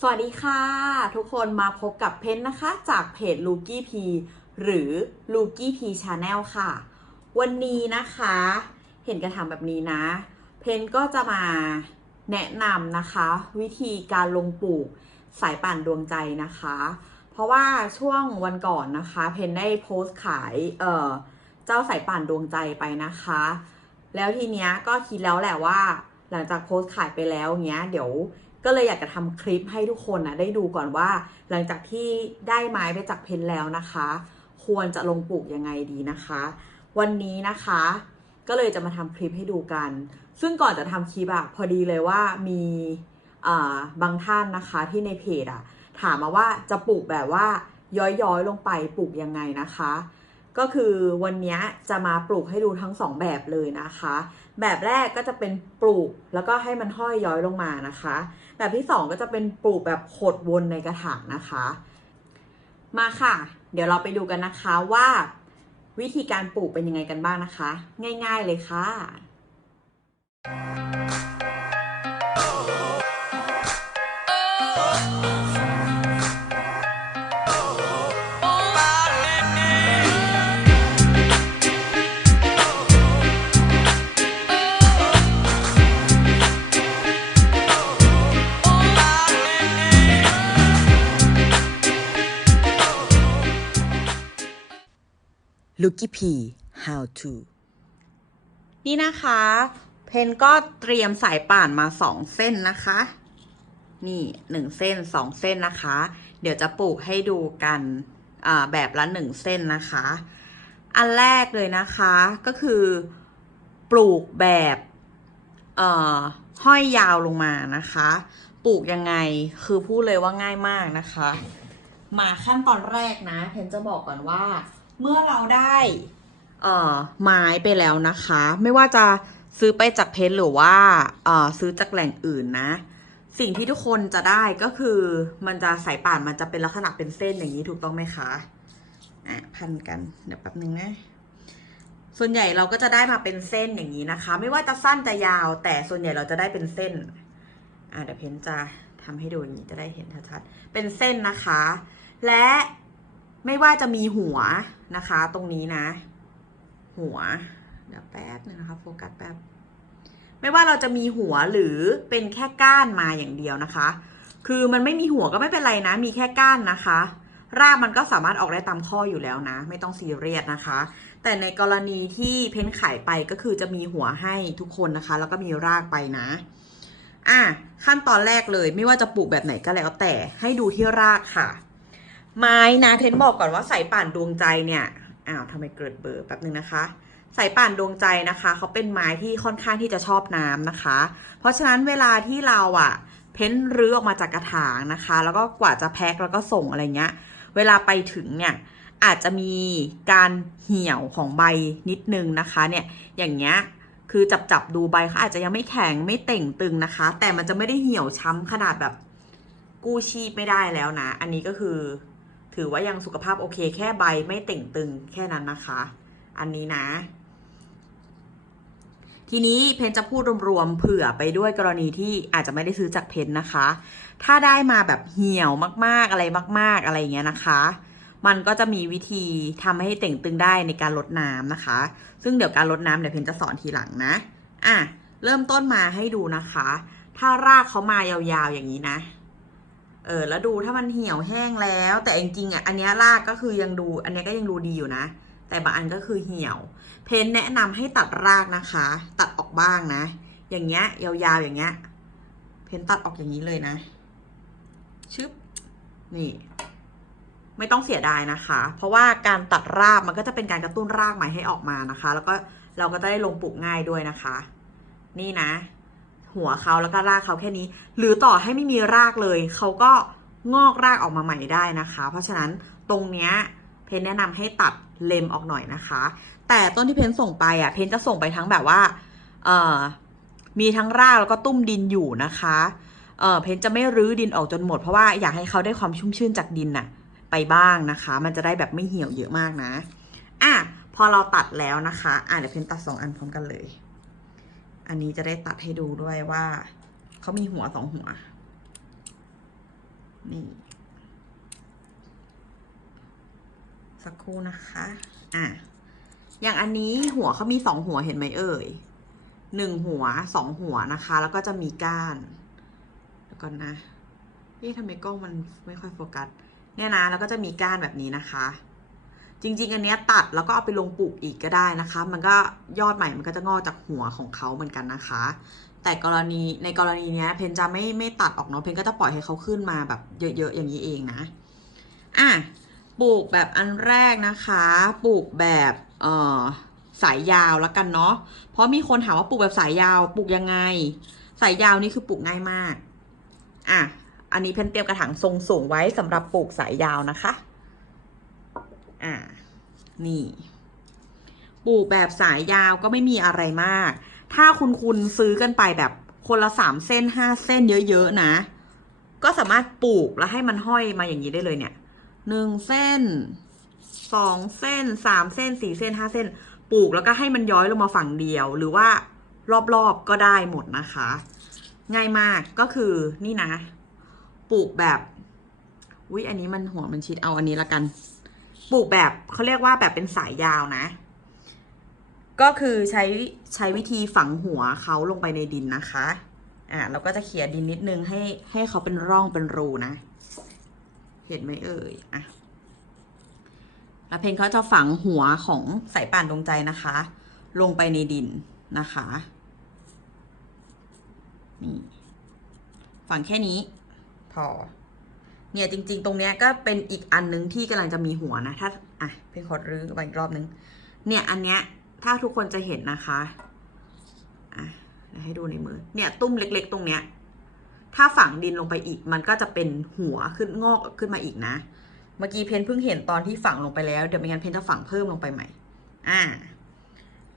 สวัสดีค่ะ ทุกคนมาพบกับเพนนะคะจากเพจ l u k i P หรือ l u k i P Channel ค่ะ วันนี้นะคะ เห็นกระถางแบบนี้นะ เพนก็จะมาแนะนำนะคะ วิธีการลงปลูกสายป่านดวงใจนะคะ เพราะว่าช่วงวันก่อนนะคะ เพนได้โพสต์ขายเอ่อเจ้าสายป่านดวงใจไปนะคะ แล้วทีเนี้ยก็คิดแล้วแหละว่า หลังจากโพสต์ขายไปแล้วเนี้ยเดี๋ยว ก็เลยอยากจะทำคลิปให้ทุกคนนะได้ดูก่อนว่า หลังจากที่ได้ไม้ไปจากเพนแล้วนะคะ ควรจะลงปลูกยังไงดีนะคะ วันนี้นะคะ ก็เลยจะมาทำคลิปให้ดูกัน ซึ่งก่อนจะทำคลิปอะพอดีเลยว่ามีอ่าบางท่านนะคะที่ในเพจอะถามมาว่าจะปลูกแบบว่าย้อยๆลงไปปลูกยังไงนะคะ ก็คือวันนี้จะมาปลูกให้ดูทั้งสองแบบเลยนะคะ แบบแรกก็จะเป็นปลูกแล้วก็ให้มันห้อยย้อยลงมานะคะ แบบที่สองก็จะเป็นปลูกแบบขดวนในกระถางนะคะ มาค่ะ เดี๋ยวเราไปดูกันนะคะว่าวิธีการปลูกเป็นยังไงกันบ้างนะคะ ง่าย ๆเลยค่ะ Lucky P How to นี่นะคะ เพนก็เตรียมสายป่านมาสองเส้นนะคะ นี่หนึ่งเส้นสองเส้นนะคะ เดี๋ยวจะปลูกให้ดูกันแบบละหนึ่งเส้นนะคะ อันแรกเลยนะคะก็คือปลูกแบบห้อยยาวลงมานะคะ ปลูกยังไงคือพูดเลยว่าง่ายมากนะคะ มาขั้นตอนแรกนะเพนจะบอกก่อนว่า เมื่อเราได้เอ่อไม้ไปแล้วนะคะ ไม่ว่าจะซื้อไปจากเพนหรือว่าเอ่อซื้อจากแหล่งอื่นนะ สิ่งที่ทุกคนจะได้ก็คือมันจะสายป่านมันจะเป็นลักษณะเป็นเส้นอย่างนี้ถูกต้องไหมคะอะพันกันเดี๋ยวแป๊บนึงนะส่วนใหญ่เราก็จะได้มาเป็นเส้นอย่างนี้นะคะ ไม่ว่าจะสั้นจะยาว แต่ส่วนใหญ่เราจะได้เป็นเส้นอะเดี๋ยวเพนจะทำให้ดูนี้จะได้เห็นชัดๆเป็นเส้นนะคะ และไม่ว่าจะมีหัว นะคะ ตรงนี้นะ หัว เดี๋ยวแป๊บนึงนะคะโฟกัสแป๊บ ไม่ว่าเราจะมีหัวหรือเป็นแค่ก้านมาอย่างเดียวนะคะ คือมันไม่มีหัวก็ไม่เป็นไรนะ มีแค่ก้านนะคะ รากมันก็สามารถออกได้ตามข้ออยู่แล้วนะ ไม่ต้องซีเรียสนะคะ แต่ในกรณีที่เพ้นขายไปก็คือจะมีหัวให้ทุกคนนะคะ แล้วก็มีรากไปนะอะขั้นตอนแรกเลยไม่ว่าจะปลูกแบบไหนก็แล้วแต่ให้ดูที่รากค่ะ ไม้นะเทนบอกก่อนว่าสายป่านดวงใจเนี่ยอ้าวทำไมเกิดเบอร์แป๊บนึงนะคะสายป่านดวงใจนะคะเขาเป็นไม้ที่ค่อนข้างที่จะชอบน้ำนะคะ เพราะฉะนั้นเวลาที่เราอะเพ้นรื้อออกมาจากกระถางนะคะ แล้วก็กว่าจะแพ็คแล้วก็ส่งอะไรเงี้ย เวลาไปถึงเนี่ยอาจจะมีการเหี่ยวของใบนิดนึงนะคะเนี่ยอย่างเงี้ยคือจับจับดูใบเขาอาจจะยังไม่แข็งไม่เต่งตึงนะคะ แต่มันจะไม่ได้เหี่ยวช้ำขนาดแบบกู้ชีพไม่ได้แล้วนะ อันนี้ก็คือ ถือว่ายังสุขภาพโอเค แค่ใบไม่เต่งตึงแค่นั้นนะคะ อันนี้นะ ทีนี้เพนจะพูดรวมๆเผื่อไปด้วยกรณีที่อาจจะไม่ได้ซื้อจากเพนนะคะ ถ้าได้มาแบบเหี่ยวมากๆอะไรมาก ๆอะไรอย่างเงี้ยนะคะมันก็จะมีวิธีทำให้เต่งตึงได้ในการลดน้ำนะคะ ซึ่งเดี๋ยวการลดน้ำเดี๋ยวเพนจะสอนทีหลังนะ อะ เริ่มต้นมาให้ดูนะคะ ถ้ารากเขามายาวๆอย่างนี้นะ เออแล้วดูถ้ามันเหี่ยวแห้งแล้ว แต่จริงๆอะอันนี้รากก็คือยังดูอันนี้ก็ยังดูดีอยู่นะ แต่บางอันก็คือเหี่ยว เพนแนะนำให้ตัดรากนะคะ ตัดออกบ้างนะ อย่างเงี้ยยาวๆอย่างเงี้ยเพนตัดออกอย่างนี้เลยนะชึบนี่ ไม่ต้องเสียดายนะคะ เพราะว่าการตัดรากมันก็จะเป็นการกระตุ้นรากใหม่ให้ออกมานะคะ แล้วก็เราก็จะได้ลงปลูกง่ายด้วยนะคะ นี่นะ หัวเขาแล้วก็รากเขาแค่นี้ หรือต่อให้ไม่มีรากเลย เขาก็งอกรากออกมาใหม่ได้นะคะ เพราะฉะนั้นตรงเนี้ยเพนแนะนำให้ตัดเลมออกหน่อยนะคะ แต่ต้นที่เพนส่งไปอะเพนจะส่งไปทั้งแบบว่าเอ่อมีทั้งรากแล้วก็ตุ้มดินอยู่นะคะเออเพนจะไม่รื้อดินออกจนหมด เพราะว่าอยากให้เขาได้ความชุ่มชื่นจากดินน่ะไปบ้างนะคะ มันจะได้แบบไม่เหี่ยวเยอะมากนะ อะพอเราตัดแล้วนะคะ อะเดี๋ยวเพนตัดสองอันพร้อมกันเลย อันนี้จะได้ตัดให้ดูด้วยว่า เขามีหัวสองหัว นี่ สักครู่นะคะ อะ อย่างอันนี้หัวเขามีสองหัวเห็นไหมเอ่ยหนึ่งหัวสองหัวนะคะ แล้วก็จะมีก้านแล้วก่อนนะเอ๊ะทำไมกล้องมันไม่ค่อยโฟกัส เนี่ยนะ แล้วก็จะมีก้านแบบนี้นะคะ จริง ๆ อันเนี้ยตัดแล้วก็เอาไปลงปลูกอีกก็ได้นะคะ มันก็ยอดใหม่มันก็จะงอกจากหัวของเขาเหมือนกันนะคะ แต่กรณีในกรณีเนี้ยเพนจะไม่ไม่ตัดออกเนาะเพนก็จะปล่อยให้เขาขึ้นมาแบบเยอะๆอย่างนี้เองนะอะปลูกแบบอันแรกนะคะ ปลูกแบบเอ่อสายยาวแล้วกันเนาะเพราะมีคนถามว่าปลูกแบบสายยาวปลูกยังไง สายยาวนี่คือปลูกง่ายมากอะอันนี้เพนเตรียมกระถางทรงสูงไว้สำหรับปลูกสายยาวนะคะ อ่า นี่ ปลูกแบบสายยาวก็ไม่มีอะไรมาก ถ้าคุณคุณซื้อกันไปแบบคนละสามเส้นห้าเส้นเยอะๆนะ ก็สามารถปลูกแล้วให้มันห้อยมาอย่างนี้ได้เลยเนี่ยหนึ่งเส้นสองเส้นสามเส้นสี่เส้นห้าเส้น ปลูกแล้วก็ให้มันย้อยลงมาฝั่งเดียว หรือว่ารอบๆก็ได้หมดนะคะ ง่ายมากก็คือนี่นะ ปลูกแบบวิอันนี้มันหัวมันชิดเอาอันนี้ละกัน ปลูกแบบเขาเรียกว่าแบบเป็นสายยาวนะ ก็คือใช้ใช้วิธีฝังหัวเขาลงไปในดินนะคะ อ่าเราก็จะเขี่ยดินนิดนึงให้ให้เขาเป็นร่องเป็นรูนะ เห็นไหมเอ่ย อะแล้วเพนเขาจะฝังหัวของสายป่านดวงใจนะคะ ลงไปในดินนะคะนี่ฝังแค่นี้ พอ เนี่ยจริง ๆ ตรงเนี้ยก็เป็นอีกอันนึงที่กำลังจะมีหัวนะ ถ้าอะเพนขอรื้อไปอีกรอบนึง เนี่ยอันเนี้ยถ้าทุกคนจะเห็นนะคะอะเดี๋ยวให้ดูในมือ เนี่ยตุ้มเล็ก ๆ ตรงเนี้ย ถ้าฝังดินลงไปอีก มันก็จะเป็นหัวขึ้นงอกขึ้นมาอีกนะ เมื่อกี้เพนเพิ่งเห็นตอนที่ฝังลงไปแล้ว เดี๋ยวไม่งั้นเพนจะฝังเพิ่มลงไปใหม่ อ่า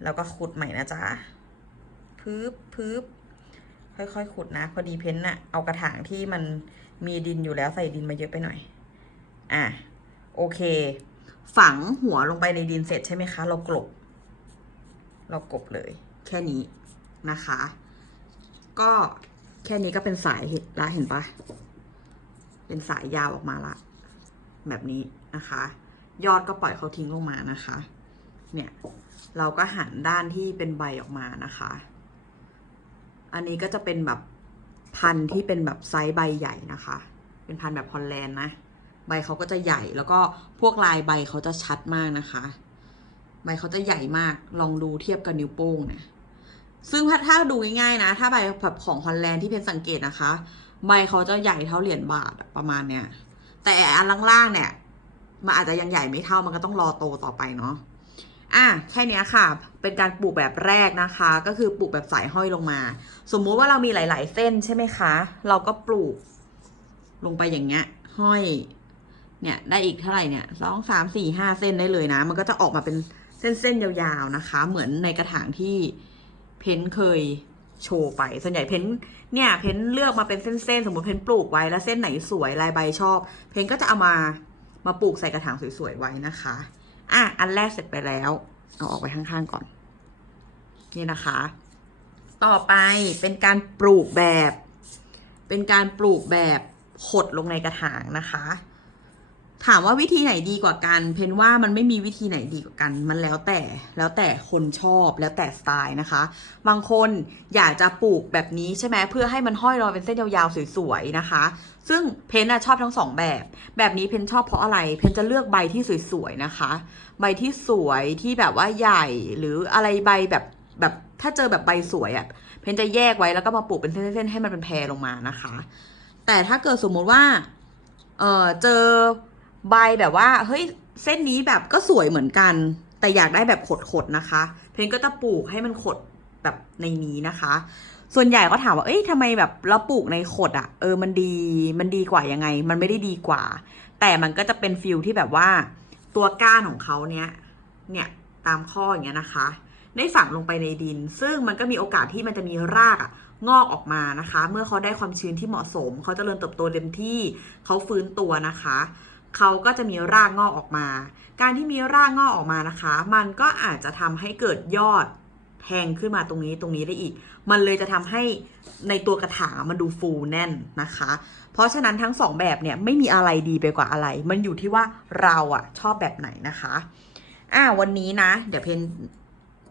แล้วก็ขุดใหม่นะจ๊ะพึบพึบค่อยๆขุดนะ พอดีเพนน่ะเอากระถางที่มัน มีดินอยู่แล้วใส่ดินมาเยอะไปหน่อย อะ โอเค ฝังหัวลงไปในดินเสร็จใช่ไหมคะ เรากลบ เรากลบเลย แค่นี้นะคะ ก็แค่นี้ก็เป็นสายละเห็นปะเป็นสายยาวออกมาละ แบบนี้นะคะ ยอดก็ปล่อยเขาทิ้งลงมานะคะ เนี่ย เราก็หันด้านที่เป็นใบออกมานะคะ อันนี้ก็จะเป็นแบบ พันธุ์ที่เป็นแบบไซส์ใบใหญ่นะคะ เป็นพันธุ์แบบฮอลแลนด์นะ ใบเขาก็จะใหญ่แล้วก็พวกลายใบเขาจะชัดมากนะคะ ใบเขาจะใหญ่มากลองดูเทียบกับนิ้วโป้งเนี่ยซึ่งถ้าดูง่ายๆนะ ถ้าใบแบบของฮอลแลนด์ที่เพนสังเกตนะคะ ใบเขาจะใหญ่เท่าเหรียญบาทประมาณเนี้ยแต่อันล่างๆเนี่ย มันอาจจะยังใหญ่ไม่เท่ามันก็ต้องรอโตต่อไปเนาะ อะแค่เนี้ยค่ะ เป็นการปลูกแบบแรกนะคะ ก็คือปลูกแบบสายห้อยลงมา สมมุติว่าเรามีหลาย ๆ เส้นใช่ไหมคะ เราก็ปลูกลงไปอย่างเงี้ย ห้อย เนี่ยได้อีกเท่าไหร่เนี่ยสองสามสี่ห้าเส้นได้เลยนะ มันก็จะออกมาเป็นเส้นๆยาวๆนะคะ เหมือนในกระถางที่เพ้นเคยโชว์ไป ส่วนใหญ่เพ้นเนี่ยเพ้นเลือกมาเป็นเส้นๆ สมมติเพ้นปลูกไว้แล้วเส้นไหนสวยลายใบชอบ เพ้นก็จะเอามามาปลูกใส่กระถางสวยๆไว้นะคะ อะอันแรกเสร็จไปแล้ว เอาออกไปข้างๆก่อน นี่นะคะ ต่อไปเป็นการปลูกแบบ เป็นการปลูกแบบขดลงในกระถางนะคะ ถามว่าวิธีไหนดีกว่ากัน เพนว่ามันไม่มีวิธีไหนดีกว่ากัน มันแล้วแต่แล้วแต่คนชอบแล้วแต่สไตล์นะคะ บางคนอยากจะปลูกแบบนี้ใช่ไหมเพื่อให้มันห้อยลอยเป็นเส้นยาวๆสวยๆนะคะ ซึ่งเพนอะชอบทั้งสองแบบ แบบนี้เพนชอบเพราะอะไร เพนจะเลือกใบที่สวยๆนะคะ ใบที่สวยที่แบบว่าใหญ่หรืออะไรใบแบบแบบถ้าเจอแบบใบสวยอะเพนจะแยกไว้แล้วก็มาปลูกเป็นเส้นๆให้มันเป็นแพรลงมานะคะ แต่ถ้าเกิดสมมุติว่าเออเจอ ใบแบบว่าเฮ้ยเส้นนี้แบบก็สวยเหมือนกัน แต่อยากได้แบบขดๆนะคะ เพนก็จะปลูกให้มันขดแบบในนี้นะคะ ส่วนใหญ่ก็ถามว่า เอ้ยทำไมแบบเราปลูกในขดอะ่ะ เออมันดีมันดีกว่ายังไง มันไม่ได้ดีกว่า แต่มันก็จะเป็นฟิลที่แบบว่า ตัวก้านของเขาเนี้ยเนี่ยตามข้ออย่างเงี้ยนะคะ ได้ฝังลงไปในดิน ซึ่งมันก็มีโอกาสที่มันจะมีรากอะงอกออกมานะคะ เมื่อเขาได้ความชื้นที่เหมาะสม เขาจเจริญเติบโตเต็มที่เขาฟื้นตัวนะคะ เขาก็จะมีรากงอกออกมา การที่มีรากงอกออกมานะคะ มันก็อาจจะทำให้เกิดยอดแทงขึ้นมาตรงนี้ตรงนี้ได้อีก มันเลยจะทำให้ในตัวกระถางมันดูฟูแน่นนะคะ เพราะฉะนั้นทั้งสองแบบเนี่ยไม่มีอะไรดีไปกว่าอะไร มันอยู่ที่ว่าเราอะชอบแบบไหนนะคะ อ่าวันนี้นะ เดี๋ยวเพน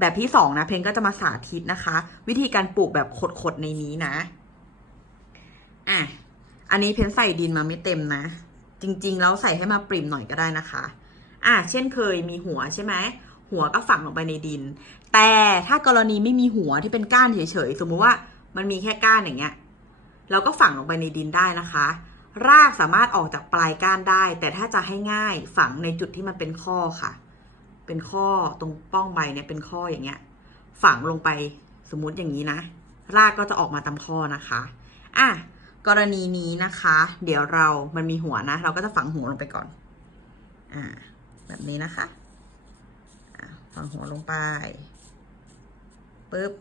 แบบที่สองนะเพนก็จะมาสาธิตนะคะ วิธีการปลูกแบบขดๆในนี้นะ อะ อันนี้เพนใส่ดินมาไม่เต็มนะ จริงๆ แล้วใส่ให้มาปริมหน่อยก็ได้นะคะ อะเช่นเคยมีหัวใช่ไหม หัวก็ฝังลงไปในดิน แต่ถ้ากรณีไม่มีหัวที่เป็นก้านเฉยๆ สมมุติว่ามันมีแค่ก้านอย่างเงี้ย เราก็ฝังลงไปในดินได้นะคะ รากสามารถออกจากปลายก้านได้ แต่ถ้าจะให้ง่ายฝังในจุดที่มันเป็นข้อค่ะ เป็นข้อตรงป้องใบเนี่ยเป็นข้ออย่างเงี้ย ฝังลงไปสมมุติอย่างนี้นะ รากก็จะออกมาตามข้อนะคะ อะ กรณีนี้นะคะ เดี๋ยวเรามันมีหัวนะ เราก็จะฝังหัวลงไปก่อน อ่า แบบนี้นะคะฝังหัวลงไปปึ๊บ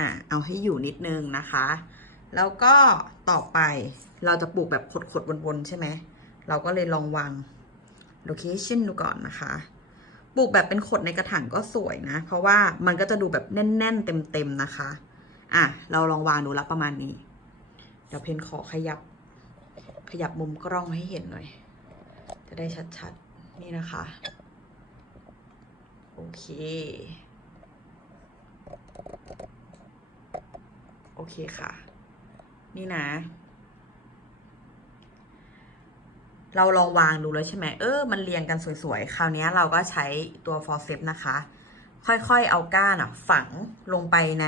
อะเอาให้อยู่นิดนึงนะคะ แล้วก็ต่อไปเราจะปลูกแบบขดๆวนๆใช่ไหม เราก็เลยลองวาง location ดูก่อนนะคะปลูกแบบเป็นขดในกระถางก็สวยนะ เพราะว่ามันก็จะดูแบบแน่น ๆ เต็ม ๆ นะคะ อะ เราลองวางดูแล้วประมาณนี้ ดี๋ยวเพนขอขยับ ขยับมุมกล้องให้เห็นหน่อย จะได้ชัดๆ นี่นะคะ โอเค โอเคค่ะ นี่นะ เราลองวางดูแล้วใช่ไหม เออ มันเรียงกันสวยๆ คราวนี้เราก็ใช้ตัว forceps นะคะ ค่อยๆ เอาก้านอะฝังลงไปใน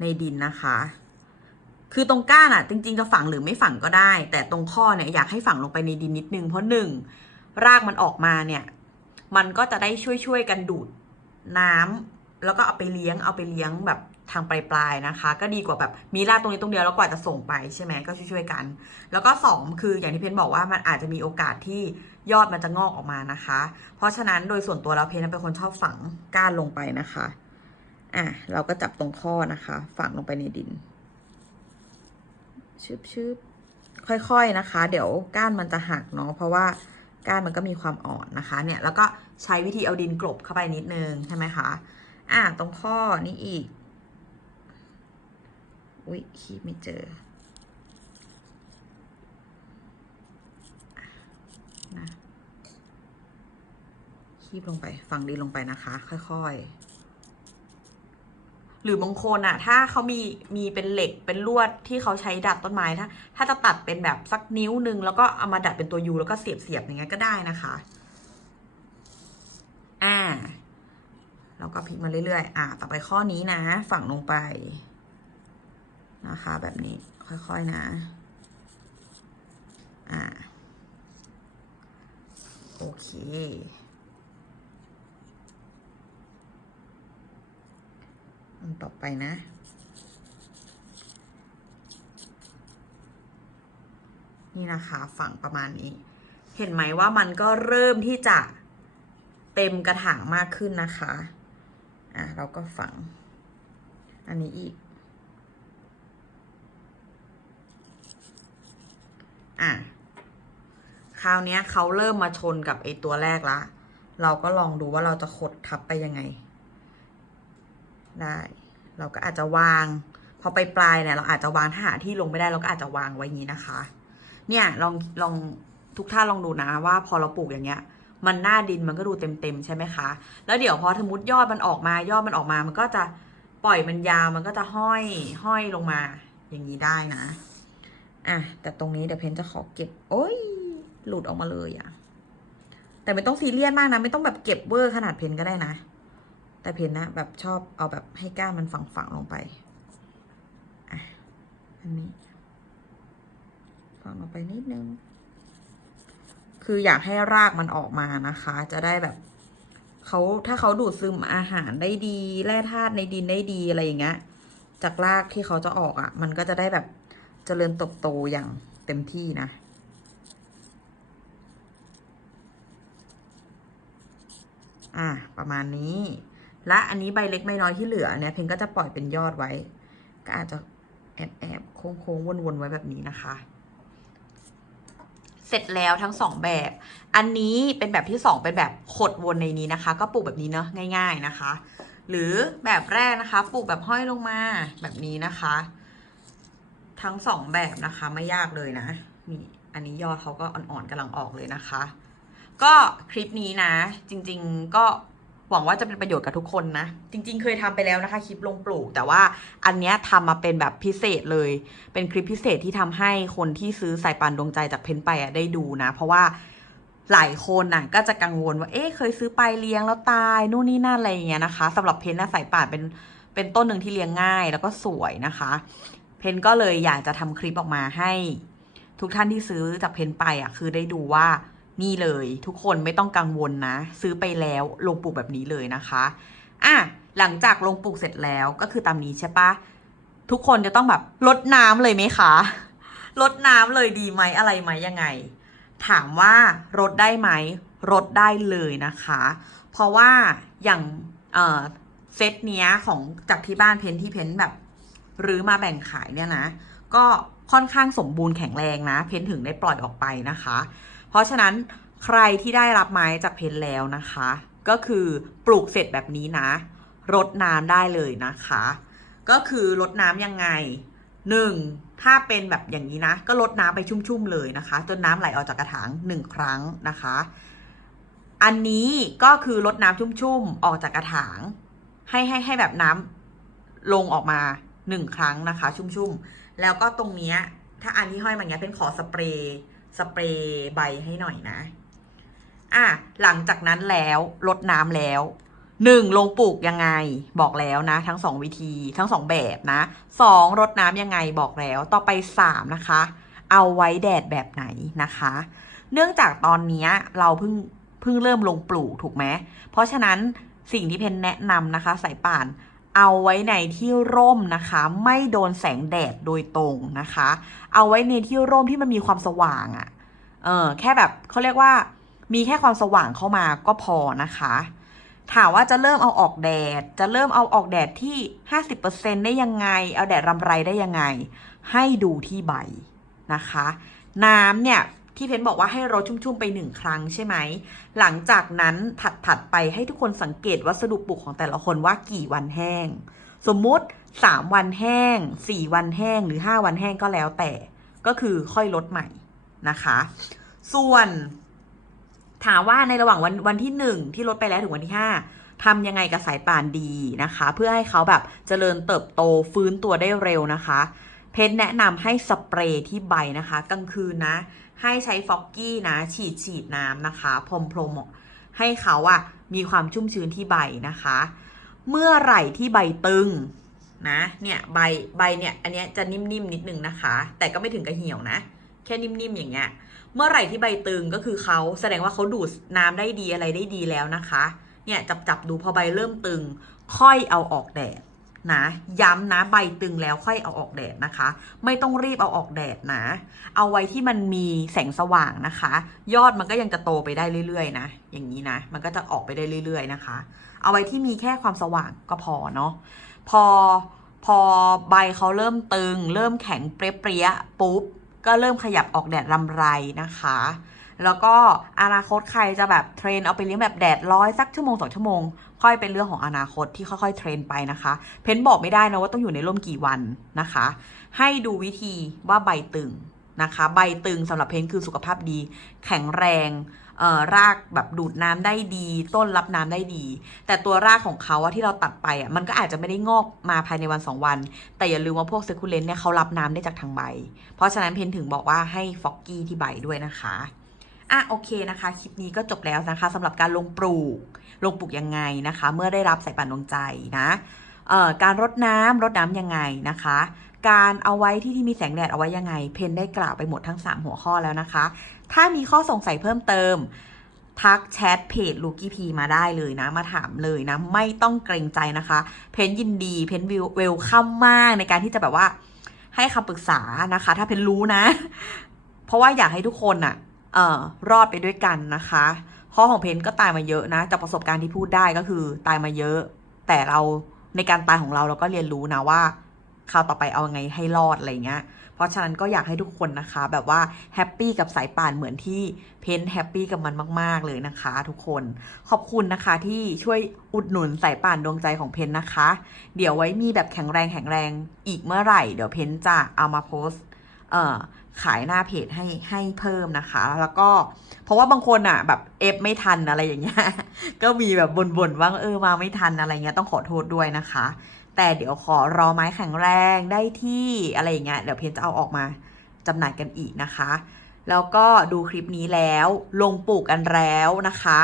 ในดินนะคะ คือตรงก้านอะจริง ๆ จะฝังหรือไม่ฝังก็ได้ แต่ตรงข้อเนี่ยอยากให้ฝังลงไปในดินนิดนึงเพราะหนึ่งรากมันออกมาเนี่ย มันก็จะได้ช่วยๆกันดูดน้ำแล้วก็เอาไปเลี้ยงเอาไปเลี้ยงแบบทางปลายๆนะคะ ก็ดีกว่าแบบมีรากตรงนี้ตรงเดียวแล้วกว่าจะส่งไปใช่ไหมก็ช่วยๆกัน แล้วก็สองคืออย่างที่เพนบอกว่ามันอาจจะมีโอกาสที่ยอดมันจะงอกออกมานะคะ เพราะฉะนั้นโดยส่วนตัวแล้วเพนเป็นคนชอบฝังก้านลงไปนะคะอะเราก็จับตรงข้อนะคะ ฝังลงไปในดิน ชึบชึบค่อยๆนะคะ เดี๋ยวก้านมันจะหักเนาะเพราะว่าก้านมันก็มีความอ่อนนะคะ เนี่ยแล้วก็ใช้วิธีเอาดินกลบเข้าไปนิดนึงใช่ไหมคะอะตรงข้อนี้อีกอุ๊ยคีบไม่เจอนะคีบลงไปฝังดินลงไปนะคะ ค่อยๆ รือบางคนอะถ้าเขามีมีเป็นเหล็กเป็นลวดที่เขาใช้ดัดต้นไม้ถ้าถ้าจะตัดเป็นแบบสักนิ้วหนึ่งแล้วก็เอามาดัดเป็นตัวยูแล้วก็เสียบเสียบอย่างเงี้ยก็ได้นะคะอ่าแล้วก็พลิกมาเรื่อยๆ อ่า ต่อไปข้อนี้นะ ฝังลงไป นะคะ แบบนี้ค่อยๆนะ อ่า โอเคันต่อไปนะ นี่นะคะฝั่งประมาณนี้ เห็นไหมว่ามันก็เริ่มที่จะเต็มกระถางมากขึ้นนะคะ อะเราก็ฝัง อันนี้อีก อะคราวนี้เขาเริ่มมาชนกับไอตัวแรกละ เราก็ลองดูว่าเราจะขดทับไปยังไง ได้ เราก็อาจจะวาง พอไปปลายเนี่ยเราอาจจะวางถ้าหาที่ลงไม่ได้เราก็อาจจะวางไว้อย่างนี้นะคะ เนี่ยลองลองทุกท่านลองดูนะว่าพอเราปลูกอย่างเงี้ย มันหน้าดินมันก็ดูเต็มเต็มๆใช่ไหมคะ แล้วเดี๋ยวพอสมมติยอดมันออกมายอดมันออกมา มันก็จะปล่อยมันยาวมันก็จะห้อยห้อยลงมาอย่างนี้ได้นะอะแต่ตรงนี้เดี๋ยวเพนจะขอเก็บ โอ้ยหลุดออกมาเลยอะแต่ไม่ต้องซีเรียสมากนะ ไม่ต้องแบบเก็บเวอร์ขนาดเพนก็ได้นะ แต่เพนนะแบบชอบเอาแบบให้ก้านมันฝังๆลงไปอะอันนี้ฝังลงไปนิดนึง คืออยากให้รากมันออกมานะคะ จะได้แบบเขาถ้าเขาดูดซึมอาหารได้ดีแร่ธาตุในดินได้ดีอะไรอย่างเงี้ยจากรากที่เขาจะออกอะ่ะ มันก็จะได้แบบเจริญเติบโตอย่างเต็มที่นะอะประมาณนี้ และอันนี้ใบเล็กใบน้อยที่เหลือเนี่ยเพนก็จะปล่อยเป็นยอดไว้ ก็อาจจะแอบแอบโค้งโค้งวนๆไว้แบบนี้นะคะ เสร็จแล้วทั้งสองแบบ อันนี้เป็นแบบที่สองเป็นแบบขดวนในนี้นะคะ ก็ปลูกแบบนี้เนาะง่าย ๆนะคะ หรือแบบแรกนะคะปลูกแบบห้อยลงมาแบบนี้นะคะ ทั้งสองแบบนะคะไม่ยากเลยนะนี่อันนี้ยอดเขาก็อ่อนๆกำลังออกเลยนะคะ ก็คลิปนี้นะ จริง ๆก็ หวังว่าจะเป็นประโยชน์กับทุกคนนะ จริง ๆ เคยทำไปแล้วนะคะคลิปลงปลูก แต่ว่าอันเนี้ยทำมาเป็นแบบพิเศษเลย เป็นคลิปพิเศษที่ทำให้คนที่ซื้อสายปานดวงใจจากเพนไปอะได้ดูนะ เพราะว่าหลายคนน่ะก็จะกังวลว่า เอ๊ะเคยซื้อไปเลี้ยงแล้วตายนู่นนี่นั่นอะไรอย่างเงี้ยนะคะสำหรับเพนนะสายป่านเป็นเป็นต้นหนึ่งที่เลี้ยงง่ายแล้วก็สวยนะคะ เพนก็เลยอยากจะทำคลิปออกมาให้ ทุกท่านที่ซื้อจากเพนไปอะคือได้ดูว่า นี่เลยทุกคนไม่ต้องกังวลนะ ซื้อไปแล้วลงปลูกแบบนี้เลยนะคะอะหลังจากลงปลูกเสร็จแล้วก็คือตามนี้ใช่ปะทุกคนจะต้องแบบลดน้ำเลยไหมคะลดน้ำเลยดีไหมอะไรไหมยังไง ถามว่ารดได้ไหมรดได้เลยนะคะ เพราะว่าอย่างเออเซตเนี้ยของจากที่บ้านเพนที่เพนแบบรื้อมาแบ่งขายเนี่ยนะ ก็ค่อนข้างสมบูรณ์แข็งแรงนะ เพนถึงได้ปล่อยออกไปนะคะ เพราะฉะนั้นใครที่ได้รับไม้จากเพนแล้วนะคะ ก็คือปลูกเสร็จแบบนี้นะ รดน้ำได้เลยนะคะ ก็คือรดน้ำยังไงหนึ่งถ้าเป็นแบบอย่างนี้นะ ก็รดน้ำไปชุ่มๆเลยนะคะ จนน้ำไหลออกจากกระถางหนึ่งครั้งนะคะ อันนี้ก็คือรดน้ำชุ่มๆออกจากกระถาง ให้ให้ให้แบบน้ำลงออกมาหนึ่งครั้งนะคะ ชุ่มๆแล้วก็ตรงเนี้ยถ้าอันที่ห้อยมาเนี้ยเป็นขอสเปรย์ สเปรย์ใบให้หน่อยนะ อะ หลังจากนั้นแล้วลดน้ำแล้วหนึ่งลงปลูกยังไงบอกแล้วนะ ทั้งสองวิธีทั้งสองแบบนะสองรดน้ำยังไงบอกแล้วต่อไปสามนะคะ เอาไว้แดดแบบไหนนะคะ เนื่องจากตอนนี้เราเพิ่งเพิ่งเริ่มลงปลูกถูกไหมเพราะฉะนั้นสิ่งที่เพนแนะนำนะคะ สายป่าน เอาไว้ในที่ร่มนะคะ ไม่โดนแสงแดดโดยตรงนะคะ เอาไว้ในที่ร่มที่มันมีความสว่างอะ่ะ เออแค่แบบเขาเรียกว่า มีแค่ความสว่างเข้ามาก็พอนะคะ ถามว่าจะเริ่มเอาออกแดด จะเริ่มเอาออกแดดที่ 50%ได้ยังไง เอาแดดรำไรได้ยังไง ให้ดูที่ใบนะคะ น้ำเนี่ย ที่เพนบอกว่าให้รดชุ่มๆไปหนึ่งครั้งใช่ไหม หลังจากนั้นถัดๆไปให้ทุกคนสังเกตวัสดุปลูกของแต่ละคนว่ากี่วันแห้ง สมมุติ 3 วันแห้ง 4 วันแห้งหรือ 5 วันแห้งก็แล้วแต่ ก็คือค่อยลดใหม่นะคะ ส่วนถามว่าในระหว่างวันวันที่ 1 ที่ลดไปแล้วถึงวันที่ 5ทำยังไงกับสายป่านดีนะคะ เพื่อให้เขาแบบเจริญเติบโตฟื้นตัวได้เร็วนะคะ เพนแนะนำให้สเปรย์ที่ใบนะคะ กลางคืนนะ ให้ใช้ฟอกกี้นะฉีดฉีดน้ำนะคะพรมพรมให้เขาอะมีความชุ่มชื้นที่ใบนะคะ เมื่อไหร่ที่ใบตึงนะเนี่ยใบใบเนี่ยอันนี้จะนิ่มๆนิดนึงนะคะ แต่ก็ไม่ถึงกับเหี่ยวนะ แค่นิ่มๆอย่างเงี้ยเมื่อไหร่ที่ใบตึงก็คือเขาแสดงว่าเขาดูดน้ำได้ดีอะไรได้ดีแล้วนะคะ เนี่ยจับจับดูพอใบเริ่มตึง ค่อยเอาออกแดด นะย้ำนะใบตึงแล้วค่อยเอาออกแดดนะคะ ไม่ต้องรีบเอาออกแดดนะ เอาไว้ที่มันมีแสงสว่างนะคะ ยอดมันก็ยังจะโตไปได้เรื่อยๆนะอย่างนี้นะ มันก็จะออกไปได้เรื่อย ๆนะคะ เอาไว้ที่มีแค่ความสว่างก็พอเนาะพอพอใบเขาเริ่มตึง เริ่มแข็งเปรี้ยๆปุ๊บก็เริ่มขยับออกแดดรำไรนะคะ แล้วก็อนาคตใครจะแบบเทรนเอาไปเลี้ยงแบบแดดร้อยสักชั่วโมงสองชั่วโมง ค่อยเป็นเรื่องของอนาคตที่ค่อยๆเทรนไปนะคะ เพนบอกไม่ได้นะว่าต้องอยู่ในร่มกี่วันนะคะ ให้ดูวิธีว่าใบตึงนะคะ ใบตึงสำหรับเพนคือสุขภาพดี แข็งแรงรากแบบดูดน้ำได้ดี ต้นรับน้ำได้ดี แต่ตัวรากของเขาอะที่เราตัดไปอะมันก็อาจจะไม่ได้งอกมาภายในวันสองวัน แต่อย่าลืมว่าพวกเซคูเลนเนี่ยเขารับน้ำได้จากทางใบ เพราะฉะนั้นเพนถึงบอกว่าให้ฟอกกี้ที่ใบด้วยนะคะ อะโอเคนะคะ คลิปนี้ก็จบแล้วนะคะสำหรับการลงปลูก ลงปลูกยังไงนะคะ เมื่อได้รับสายป่านดวงใจนะเอ่อการรดน้ำรดน้ำยังไงนะคะ การเอาไว้ที่ที่มีแสงแดดเอาไว้ยังไง เพนได้กล่าวไปหมดทั้ง 3 หัวข้อแล้วนะคะ ถ้ามีข้อสงสัยเพิ่มเติม ทักแชทเพจลูกี้พีมาได้เลยนะ มาถามเลยนะ ไม่ต้องเกรงใจนะคะ เพนยินดี เพนวิวเวลคัมมากในการที่จะแบบว่าให้คำปรึกษานะคะ ถ้าเพนรู้นะ เพราะว่าอยากให้ทุกคนอะ เอ่อรอดไปด้วยกันนะคะข้อของเพนก็ตายมาเยอะนะ จากประสบการณ์ที่พูดได้ก็คือตายมาเยอะ แต่เราในการตายของเราเราก็เรียนรู้นะว่าคราวต่อไปเอาไงให้รอดอะไรเงี้ย เพราะฉะนั้นก็อยากให้ทุกคนนะคะ แบบว่าแฮปปี้กับสายป่านเหมือนที่เพนแฮปปี้กับมันมาก ๆ เลยนะคะ ทุกคนขอบคุณนะคะที่ช่วยอุดหนุนสายป่านดวงใจของเพนนะคะ เดี๋ยวไว้มีแบบแข็งแรงแข็งแรงอีกเมื่อไหร่ เดี๋ยวเพนจะเอามาโพสเอ่อ ขายหน้าเพจให้ให้เพิ่มนะคะ แล้วก็เพราะว่าบางคนอะ แบบเอฟไม่ทันอะไรอย่างเงี้ย ก็มีแบบบ่นๆว่าเออมาไม่ทันอะไรเงี้ยต้องขอโทษด้วยนะคะ แต่เดี๋ยวขอรอไม้แข็งแรงได้ที่อะไรอย่างเงี้ยเดี๋ยวเพนจะเอาออกมาจำหน่ายกันอีกนะคะ แล้วก็ดูคลิปนี้แล้วลงปลูกกันแล้วนะคะ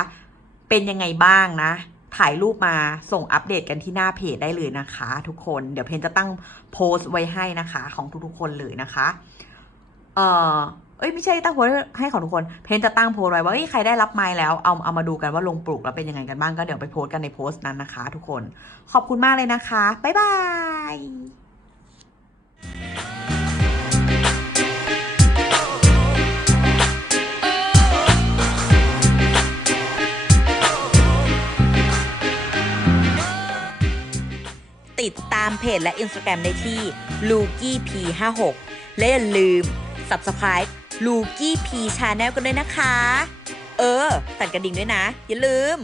เป็นยังไงบ้างนะถ่ายรูปมาส่งอัปเดตกันที่หน้าเพจได้เลยนะคะ ทุกคนเดี๋ยวเพนจะตั้งโพสต์ไว้ให้นะคะ ของทุกๆคนเลยนะคะ เออเอ้ยไม่ใช่ตั้งโพสให้ของทุกคน เพนจะตั้งโพสไว้ว่าใครได้รับไม้แล้วเอาเอามาดูกันว่าลงปลูกแล้วเป็นยังไงกันบ้างก็เดี๋ยวไปโพสต์กันในโพสต์นั้นนะคะ ทุกคนขอบคุณมากเลยนะคะบ๊ายบายติดตามเพจและ Instagram ได้ที่ l u k i p 5 6และอย่าลืม Subscribe ลูกี้พีชาแนลกันด้วยนะคะ เออสั่นกระดิ่งด้วยนะ อย่าลืม